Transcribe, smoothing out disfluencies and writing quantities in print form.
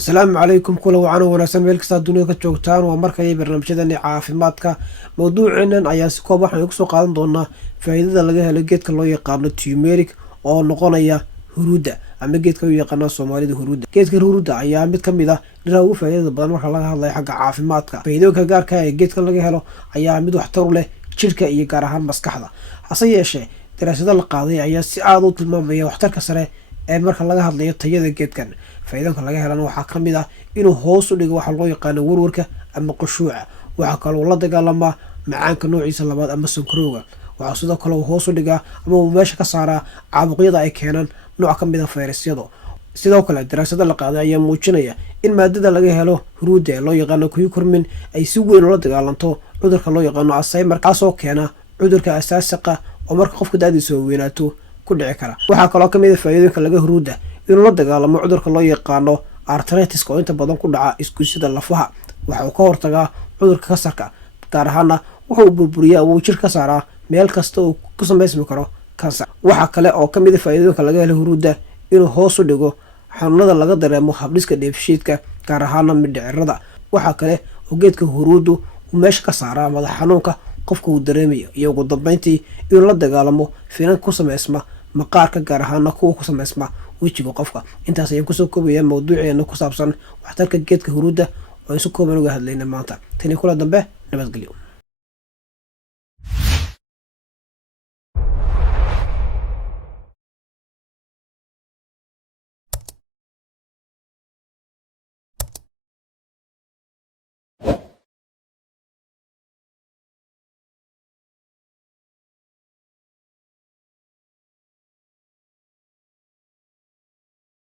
السلام عليكم كل وعنا وناسان ميل كستا دنيا ka joogtaan waa markay barnaamijyadani caafimaadka mawduuceenan ayaa si kooban waxaan ugu soo qaadan doonaa faa'iidada laga helo geedka loo yaqaano turmeric oo noqonaya huruudda ama geedka loo yaqaano Soomaalida huruudda. Geedka huruudda ayaa mid kamid ah dhiraha ugu faa'iidada badan marka laga hadlayo xagga caafimaadka. Faa'iidooyinka gaarka ah ee geedka laga helo ayaa mid waxtar u leh jirka iyo gaar ahaan maskaxda. Hase yeeshee daraasado la qaaday ayaa si aad u tilmaamaya waxtarka sare ee marka laga hadlayo tayada geedkan. faa'iidooyinka laga helana waxaa kamid ah inuu hoos u dhigo waxa loo yaqaano warwarka ama qushuuca. Waxa kale oo la dagaalamaa macaanka noociisa labaad ama sonkorowga. Waxa sidoo kale uu hoos u dhigaa ama uu meesha ka saaraa caabuqyada ay keenaan nooc kamid ah fayrasyada. sidoo kale daraasado la qaaday ayaa muujinaya in maadada laga helo huruudda ee loo yaqaano curcumin ay si weyn ula dagaalanto cudurka loo yaqaano Alzheimer kaasoo keena cudurka asaasiga oo marka qofka da'diisa weynaato ku dhici kara. waxaa kaloo kamid ah faa'iidooyinka laga huruudda inuu la dagaalamo cudurka loo yaqaano arthritis oo inta badan ku dhaca isgoysyada lafaha. waxa uu ka hortagaa cudurka kansarka gaar ahaan waxa uu burburiyaa oo jirka ka saaraa meel kasta oo ku sameysmi karo kansar. waxa kale oo kamid ah faa'iidooyinka laga helo huruudda inuu hoos u dhigo xanuunada laga dareemo habdhiska dheefshiidka gaar ahaan mindhicirada. waxa kale oo geedka huruuddu uu meesha ka saaraa madax xanuunka qofka uu dareemayo iyo ugu dambeyntii inuu la dagaalamo finan ku sameysma maqaarka gaar ahaan kuwa ku sameysma wejiga qofka. intaas ayaan kusoo koobayaa mawduuceena ku saabsan waxtarka geedka huruudda oo isu kooban uga hadlayna maanta. tani kula dambe nabadgelyo.